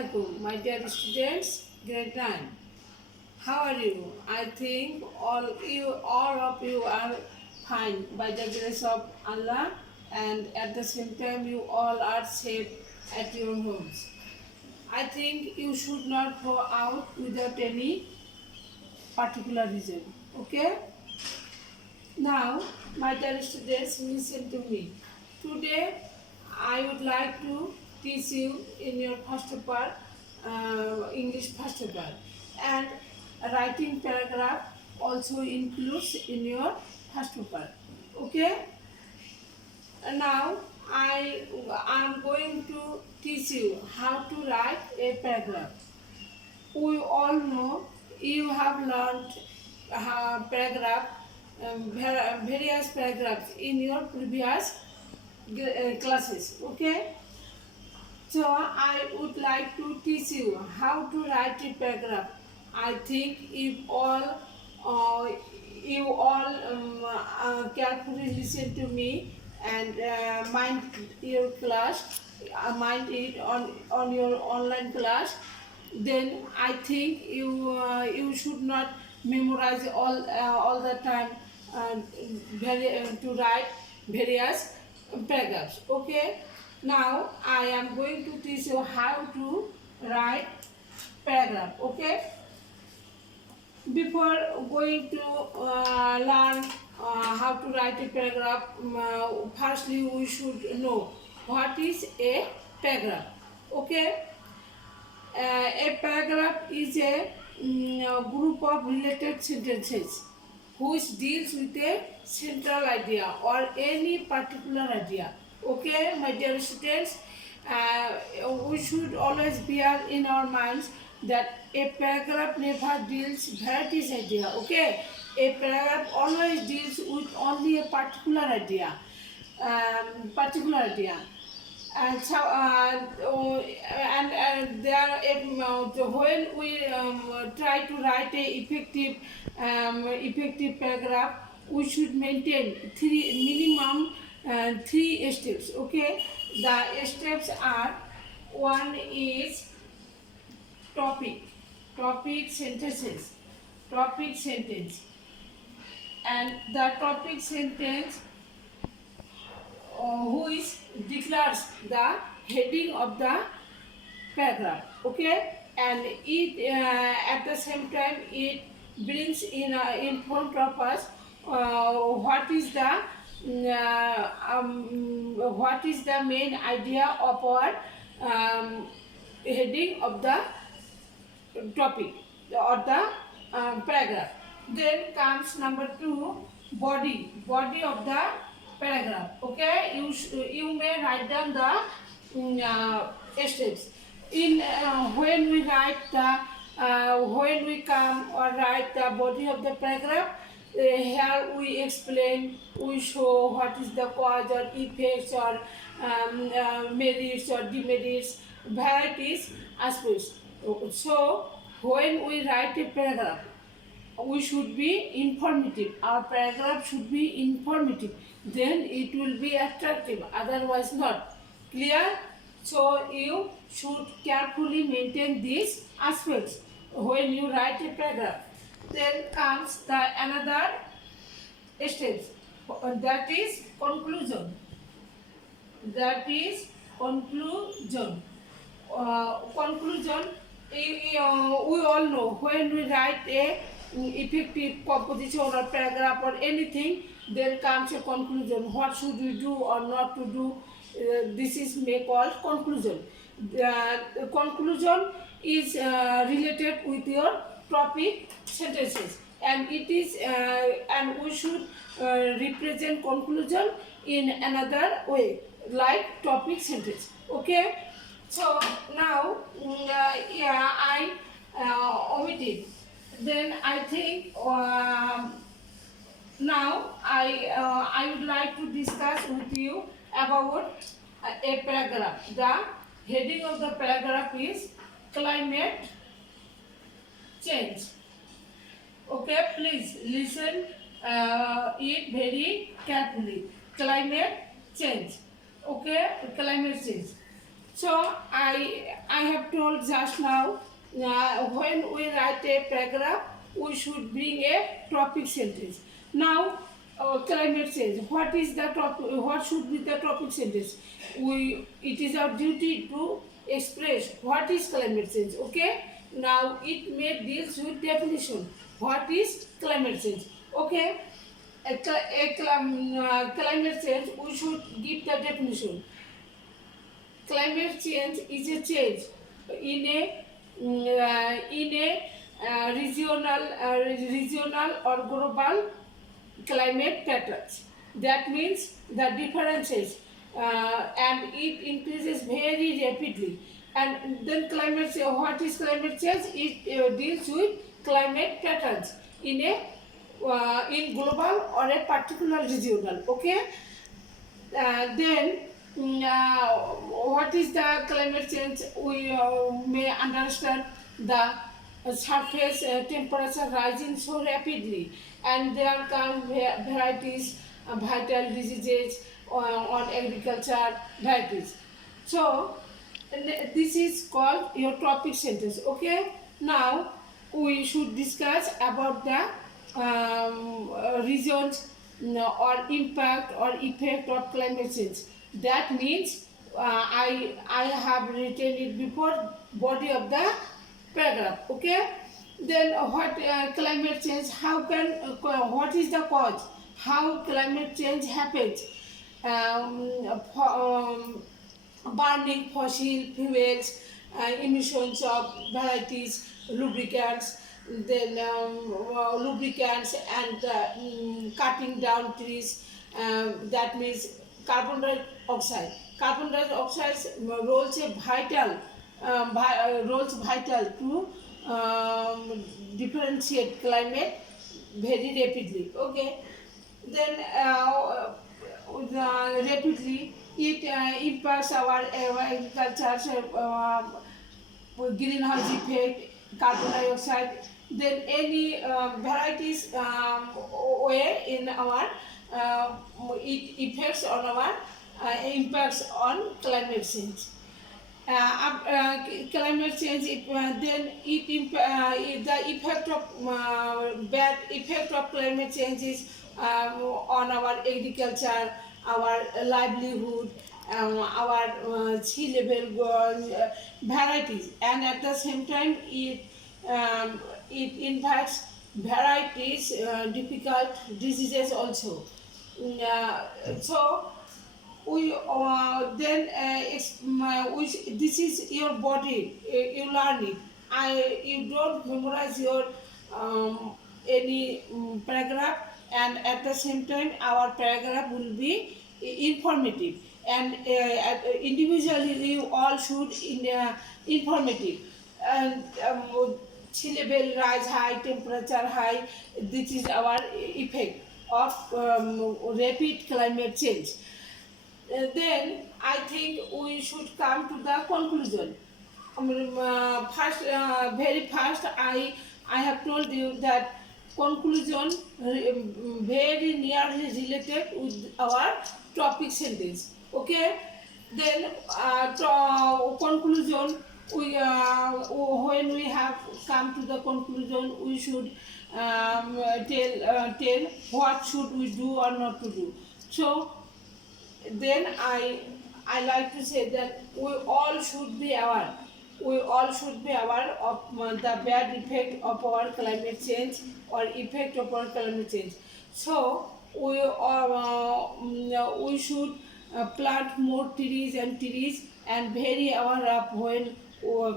Assalamualaikum, my dear students, grade 9. How are you? I think all of you are fine by the grace of Allah, and at the same time you all are safe at your homes. I think you should not go out without any particular reason. Okay? Now, my dear students, listen to me. Today, I would like to teach you in your first part, English first part, and writing paragraph also includes in your first part. Okay? And now, I am going to teach you how to write a paragraph. We all know you have learned paragraph, various paragraphs in your previous classes. Okay, so I would like to teach you how to write a paragraph. I think if you all carefully listen to me and mind your class, mind it on your online class, then I think you should not memorize all the time to write various paragraphs. Okay. Now I am going to teach you how to write paragraph. Okay. Before going to learn how to write a paragraph, firstly we should know what is a paragraph. Okay. A paragraph is a group of related sentences which deals with a central idea or any particular idea. Okay, my dear students, we should always bear in our minds that a paragraph never deals varieties idea. Okay, a paragraph always deals with only a particular idea. And so, when we try to write a effective paragraph, we should maintain minimum three steps. Okay, the steps are: one is topic sentences, topic sentence, and the topic sentence which declares the heading of the paragraph. Okay, and it at the same time it brings in front of us what is the main idea of our heading of the topic or the paragraph. Then comes number 2, body of the paragraph. Okay, you may write down the steps. In when we come or write the body of the paragraph, here we explain, we show what is the cause or effects or merits or demerits, varieties, aspects. So when we write a paragraph, we should be informative. Our paragraph should be informative. Then it will be attractive. Otherwise not. Clear? So you should carefully maintain these aspects when you write a paragraph. Then comes the another steps. That is conclusion. Conclusion. We all know when we write a effective composition or paragraph or anything, then comes a conclusion. What should we do or not to do? This is may called conclusion. The conclusion is related with your topic sentences, and it is and we should represent conclusion in another way, like topic sentence. Okay. So now, I omitted. Then I think now I would like to discuss with you about a paragraph. The heading of the paragraph is climate change. Okay, please listen it very carefully. Climate change. Okay, climate change. So I have told just now, when we write a paragraph, we should bring a topic sentence. Now, climate change. What is the topic? What should be the topic sentence? It is our duty to express what is climate change. Okay. Now it may deals with definition. What is climate change? Okay. Climate change. We should give the definition. Climate change is a change in a regional or global climate patterns. That means the differences, and it increases very rapidly. And then climate change, what is climate change? It deals with climate patterns in global or a particular regional. Okay. Then what is the climate change? We may understand the surface temperature rising so rapidly, and there come varieties, vital diseases on agriculture varieties. So this is called your topic sentence. Okay. Now we should discuss about the reasons, or impact or effect of climate change. That means I have written it before body of the paragraph. Okay. Then what climate change? How can what is the cause? How climate change happens? Burning fossil fuels, emissions of varieties, lubricants, then lubricants, and cutting down trees. That means carbon dioxide. Carbon dioxide roles vital to differentiate climate very rapidly. Okay. Then rapidly it impacts our agriculture, greenhouse effect, carbon dioxide, then any varieties way in our it affects on our impacts on climate change. Climate change, then the effect of bad effect of climate change is on our agriculture, our livelihood, our sea level varieties, and at the same time it impacts varieties, difficult diseases also. So we then this is your body, you learn it. You don't memorize your any paragraph, and at the same time our paragraph will be informative, and individually you all should informative. And sea level rise high, temperature high, this is our effect of rapid climate change. Then I think we should come to the conclusion. Very fast, I have told you that conclusion very nearly related with our topic sentence. Okay. Then conclusion, when we have come to the conclusion, we should tell what should we do or not to do. So then I like to say that we all should be aware. We all should be aware of the bad effect of our climate change, or effect of our climate change. So we should plant more trees and very aware of when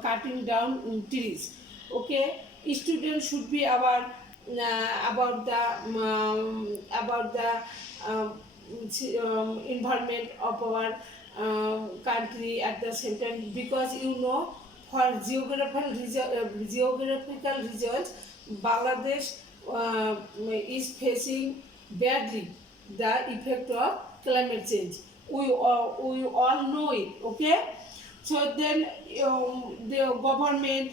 cutting down trees. Okay. Students should be aware about the environment of our country at the same time, because for geographical reasons Bangladesh is facing badly the effect of climate change. We all know it. Okay. So then the government,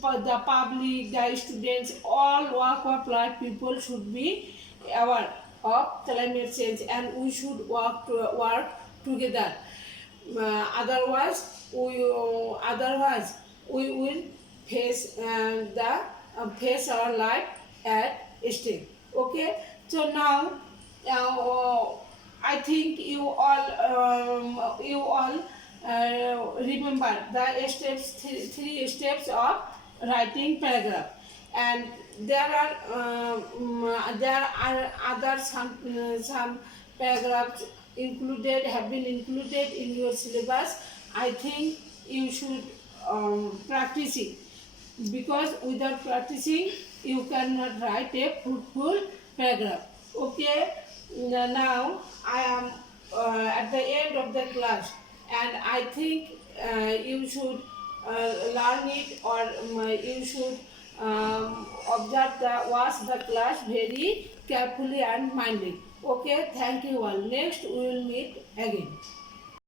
the public, the students, all walk of life people should be aware of climate change, and we should work together. Otherwise otherwise we will face our life at stake. Okay, so now I think you all remember the three steps of writing paragraph, and there are other some paragraphs have been included in your syllabus. I think you should practice it, because without practicing you cannot write a fruitful paragraph. Okay, now I am at the end of the class, and I think you should learn it, or you should watch the class very carefully and mindedly. Okay, thank you all. Next we will meet again.